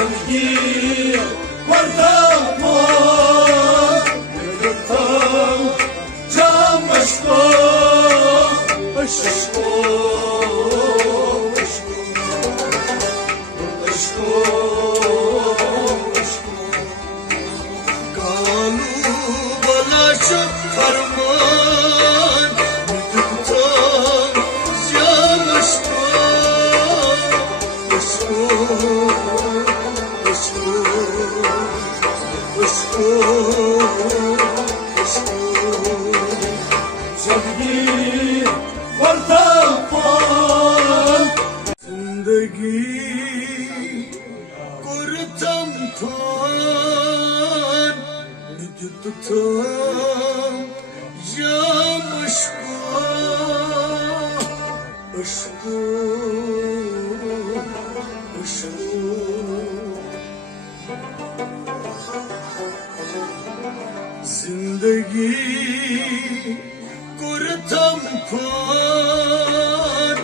زندگی وردم نگرفتم جام عشقو عشقو عشقو عشقو کانو بلا شد فرمان نگرفتم جام عشقو عشقو زندگی بردم پان زندگی کردم پان ندیدم جام عشقو عشقو عشقو زندگی کردم پان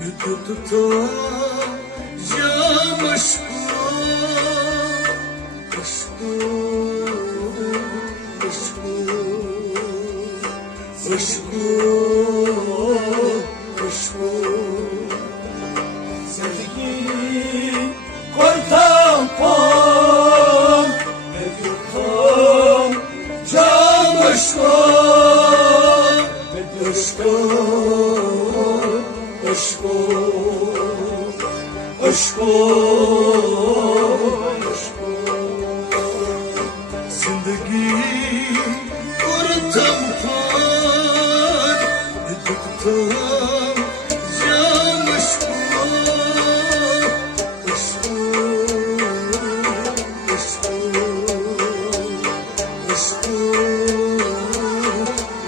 ندیدم جام عشقو عشقو عشقو عشقو عشقو زندگی کردم پان ندیدم جام عشقو عشقو عشقو عشقو عشقو زندگی کردم پان ندیدم جام عشقو عشقو عشقو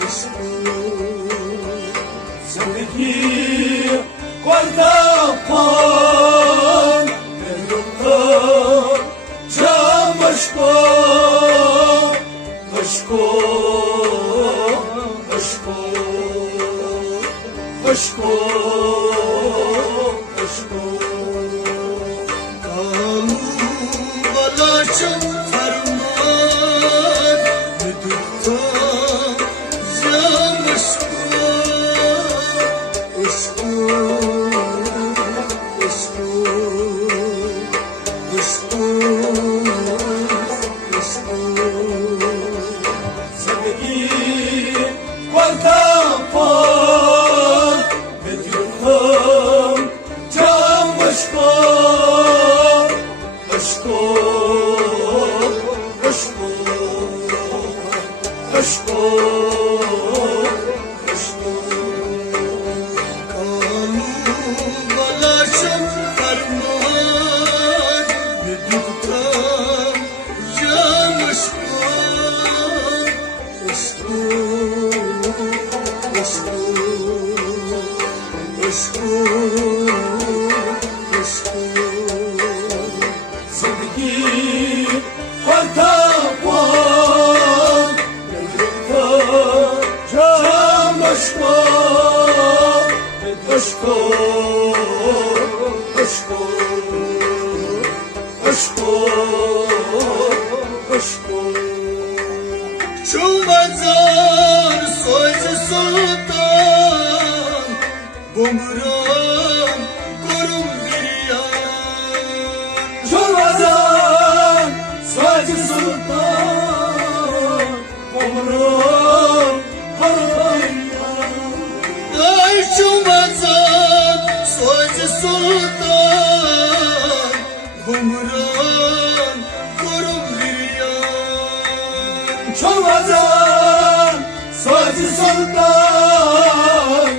عشقو زندگی کردم پان ندیدم جام عشقو عشقو عشقو عشقو عشقو کانو بلا شد فرمان ندیدم جام عشقو عشقو عشقو عشقو عشقو زندگی کردم پان ندیدم جام عشقو عشقو عشقو عشقو عشقو کانو بلا شد فرمان ندیدم جام عشقو عشقو عشقو عشقو عشقو زندگی کردم پان ندیدم جام عشقو عشقو عشقو عشقو عشقو چون بازار سوز سلطان بمران کرم بیریان چون بازار سوز سلطان بمران کرم بیریان چون بازار سوز سلطان بمران کرم بیریان چون بازار سوز سلطان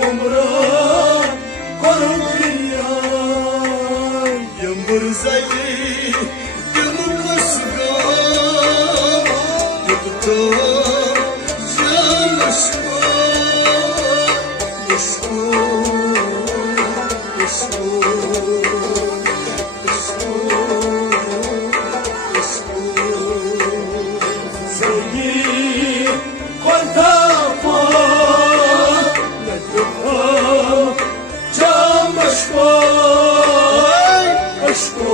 بمران کرم بیریان یمبر زلی یمو کسگام ندیدم جام عشقو عشقو عشقو عشقو عشقو زندگی کردم پان ندیدم جام عشقو عشقو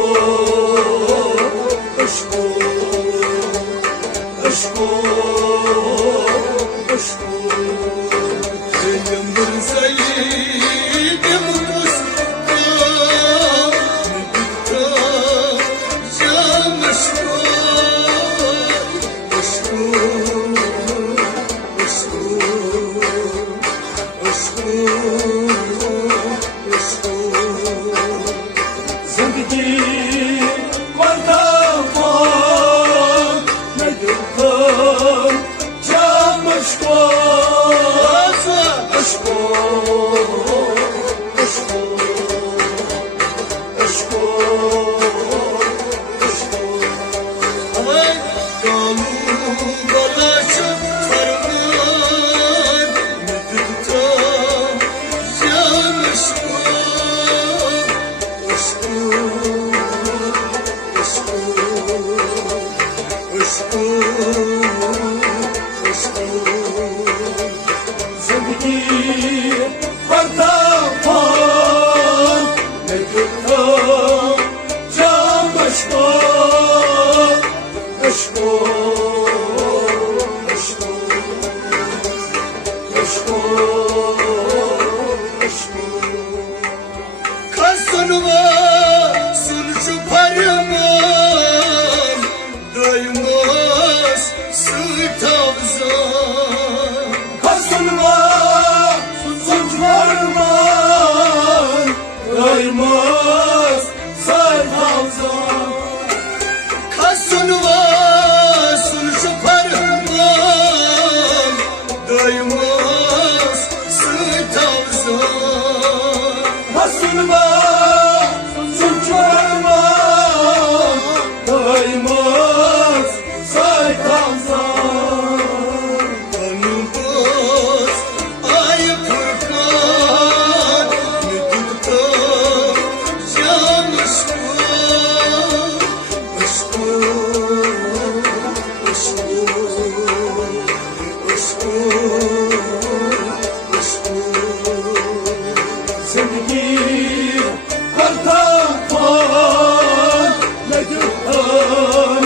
quanta fome me dürtüm cam aşkı aşkı aşkı aşkı aşkı ay kalu balaşa farman me dürtüm cam aşkı जिंदगी बढ़ता पान मैं दुखा जाम अश्को अश्को अश्को अश्को अश्को खसनवा सुन şu parmağım doymaz sırtavzan Kasılma suç parmağım doymaz sırtavzan Kasılma suç parmağım doymaz sırtavzan Kasılma doymaz saytamzan Tanımaz ay fırkan ne tutar can aşkı aşkı aşkı aşkı aşkı zindagi karta pan ne dürtüm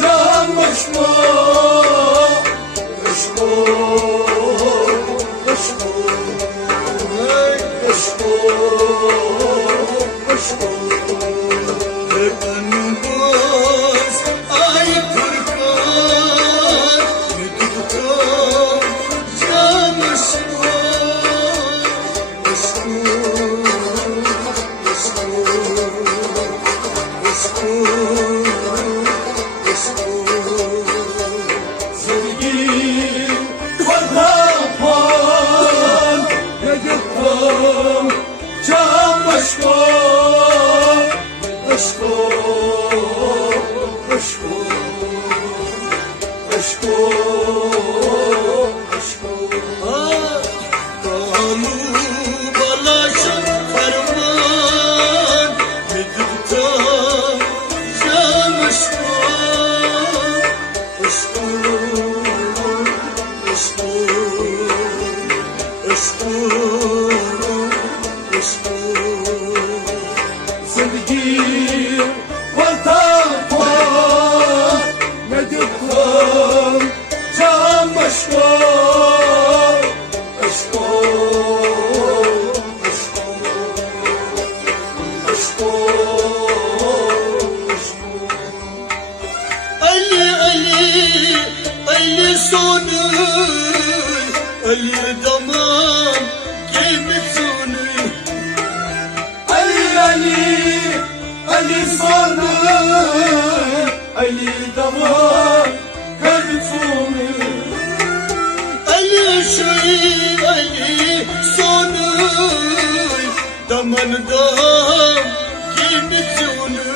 can aşkı aşkı aşkı aşkı aşkı Tanımaz ay fırkan ne tutar can aşkı aşkı aşkı aşkı Zindagi बढ़ता पान मैं दुखम जाम अश्को अश्को अश्को अश्को अश्को Kalu balaşa farman me dürtüm cam aşkı aşkı aşkı aşkı aşkı zindagi बढ़ता पान me dürtüm cam aşkı aşkı Ali Ali Ali sonu Ali damam kimi sonu Ali Ali Ali sonu Ali damam kimi sonu Ali şey Ali sonu damandam kimi sonu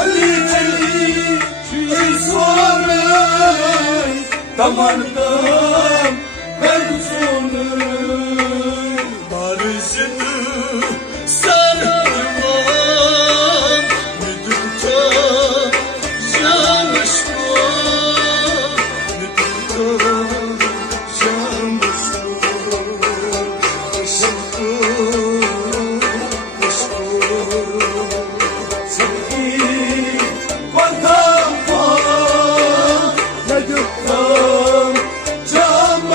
Ali Ali şey sonu damandam kimi sonu Barizini sarılmam ne dürtüm can aşkı ne dürtüm can aşkı aşkı aşkı Zindagi बढ़ता पान मैं दुखम जाम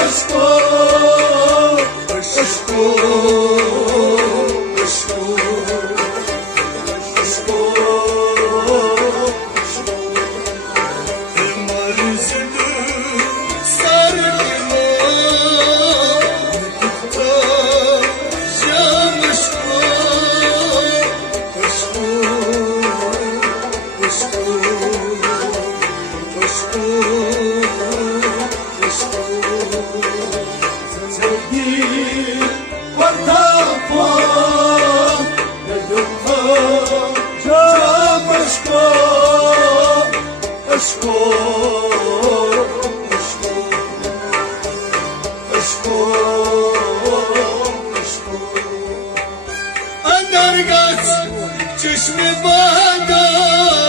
چشم بادام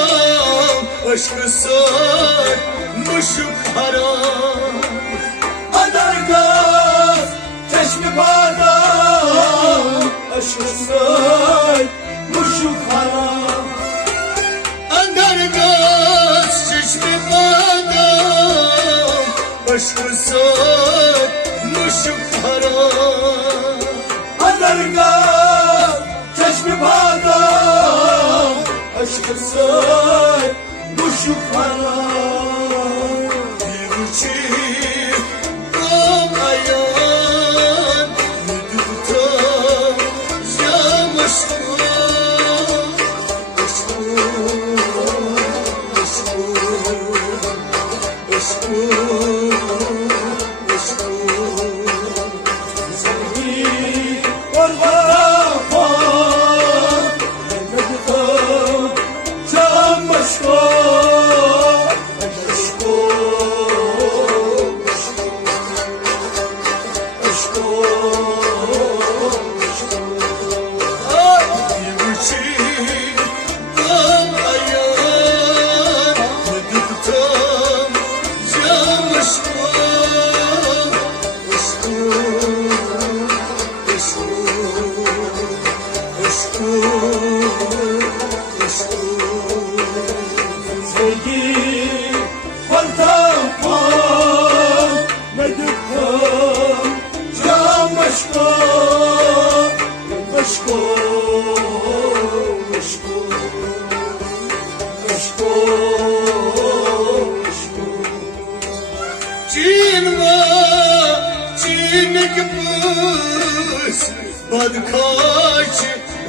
عشق سای مشک حرام ادرگاز چشم بادام عشق سای مشک حرام ادرگاز چشم بادام عشق سای مشک حرام ادرگاز چشم بادام عشق سای مشک حرام دیوچی گم ایان میدوتا جام عشقو Badkaç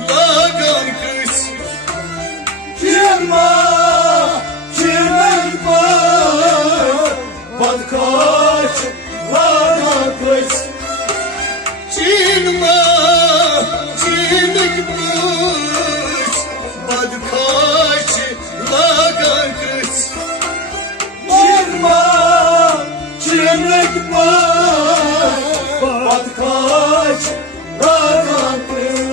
lagan kız Girma, girmek var Badkaç lagan kız Cinma, cinik buz Badkaç lagan kız Girma, girmek var Badkaç lagan kız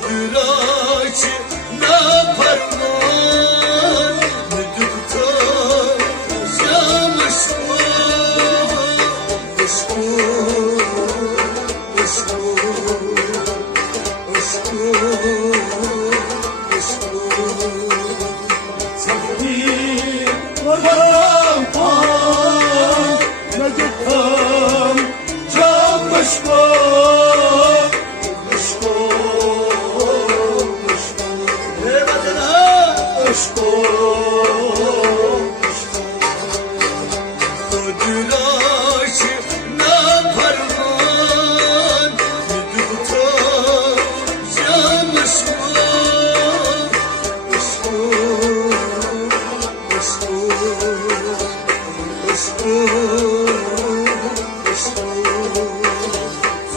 Badkaç la parman Medukta jamışma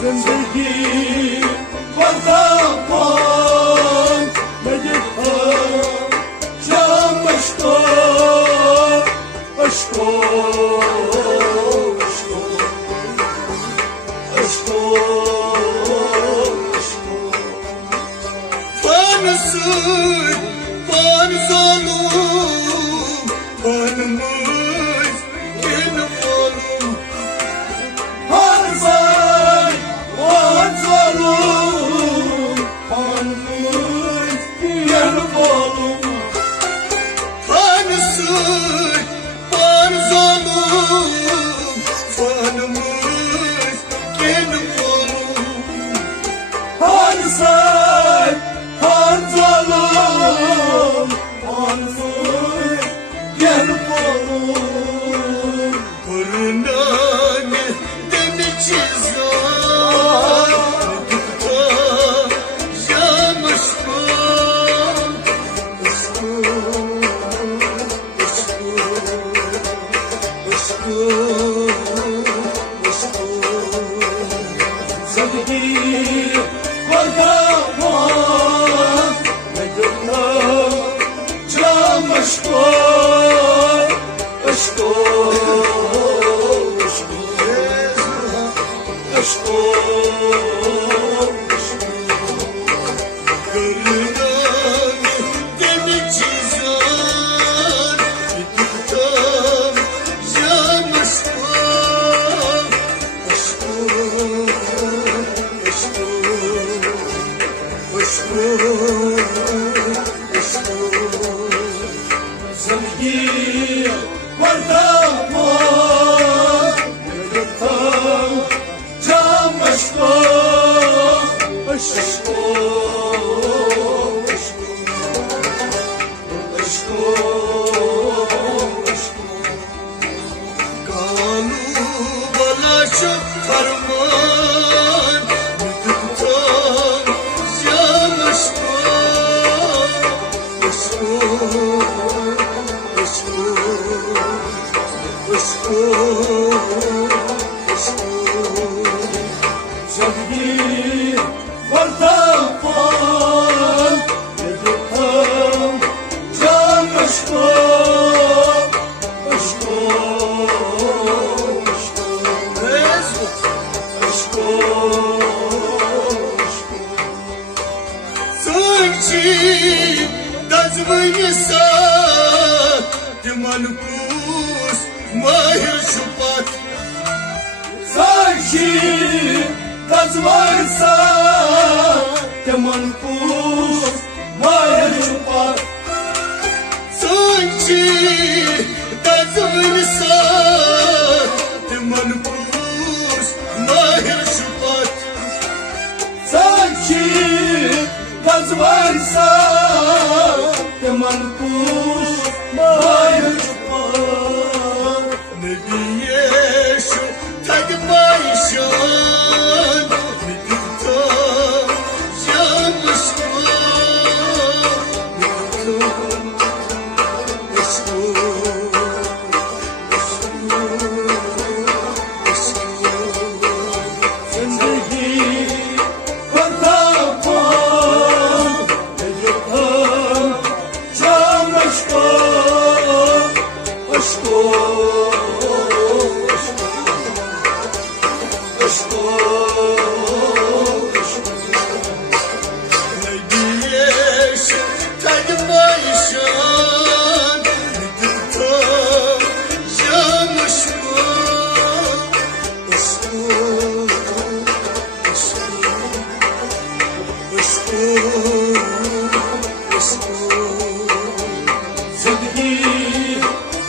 زندگی بردمان نگفتم جام عشقا عشقا عشقا Panasın, panzalım, panımız gelip alım. Hanzay, hanzalım, hanımız gelip oğlum. Panasın, panzalım, panımız gelip alım. Hanzay, hanzalım, hanımız gelip oğlum. نامی دمی چیزان میدوختم جام عشقم عشقم زندگی وردم پان نگفتم جام عشقم کانو بالا شد فرمان میدوختم جام زندگی وردم پان نگفتم جام عشقم Sanki dazmınsa Dimankus mahir şubat Sanki gaz varsa Teman kus Mahir şubat Sanki dazmınsa Dimankus mahir şubat Sanki gaz varsa Teman kus Mahir şubat Nebiye şu tadmayışan Midikta yanmışma Zindagi vardam pan Necipam Cam aşkım Nebiye şu tadmayışan Midikta yanmışma Zindagi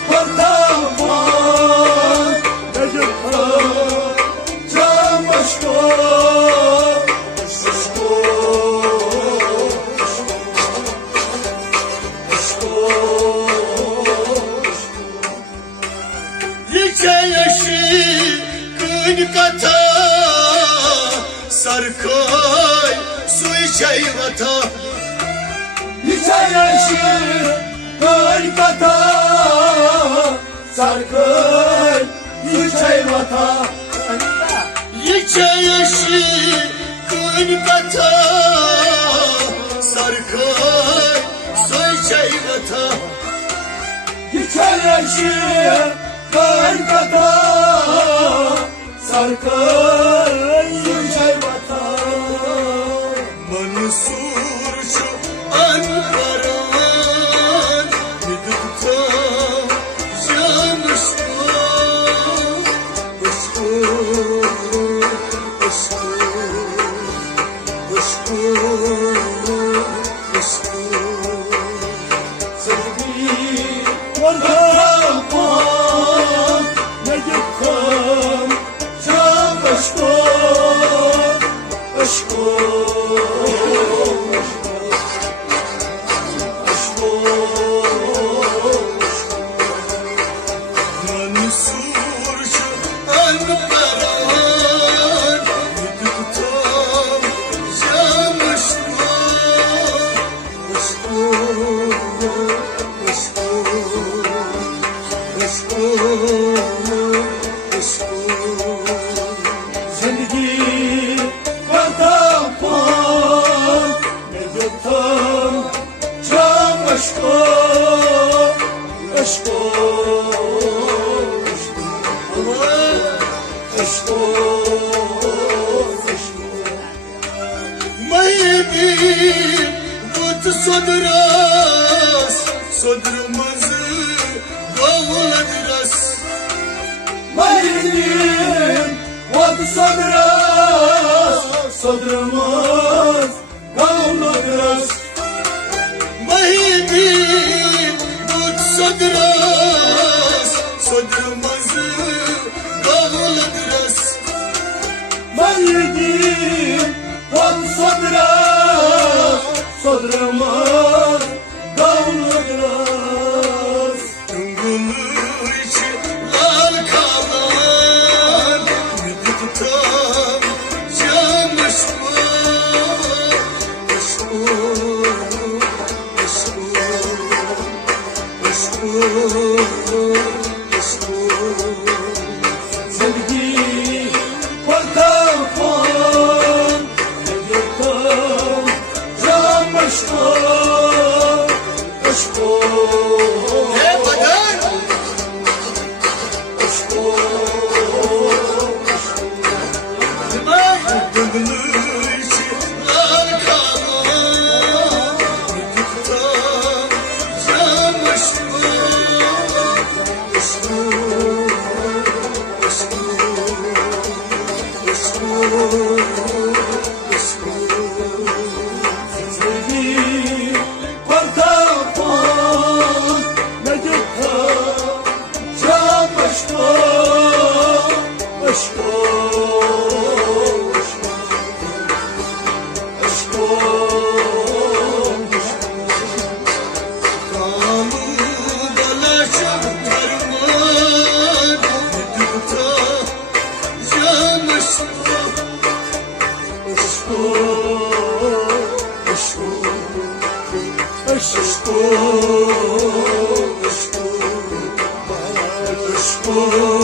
vardam pan Necipam Cam Yıkayaşı gün kata Sarkay su içey vata Yıkayaşı kata Sarkın Yüçey vata Yıkayaşı gün kata Sarkay su içey vata Yıkayaşı kata Sarkın Yüçey vata Mansur şu Ankaran Midikta yanmışma Sevgi vardam pan Necipam Cam Mansur şu Ankaran Midikta yanmışma Zindagi vardam pan Necipam Cam Maybi bu صدرس صدرمızı kavuladıras Maydim Vatı sadras Sadrımız Kavladıras Mahidin Mut صدرس صدرمızı kavuladıras Maydim Vatı sadras Sadrımız Kavladıras Tıngılı içi lal kalan Müdü tutan cam aşkı Aşkı Aşkı Aşkı Aşkı Sevgi Portakal Medyaktan Cam aşkı Aşkı Ne kadar? Aşkı Tıngılı içi lal kalan Müdü tutan cam aşkı Aşkı Aşkı Aşkı Aşkı Sevgi Portakal Medyaktan Cam aşkı Aşkı Aşkı Kamu dolaşıp karman Müdüta cam aşkı Aşkı Aşkı Aşkı Aşkı Aşkı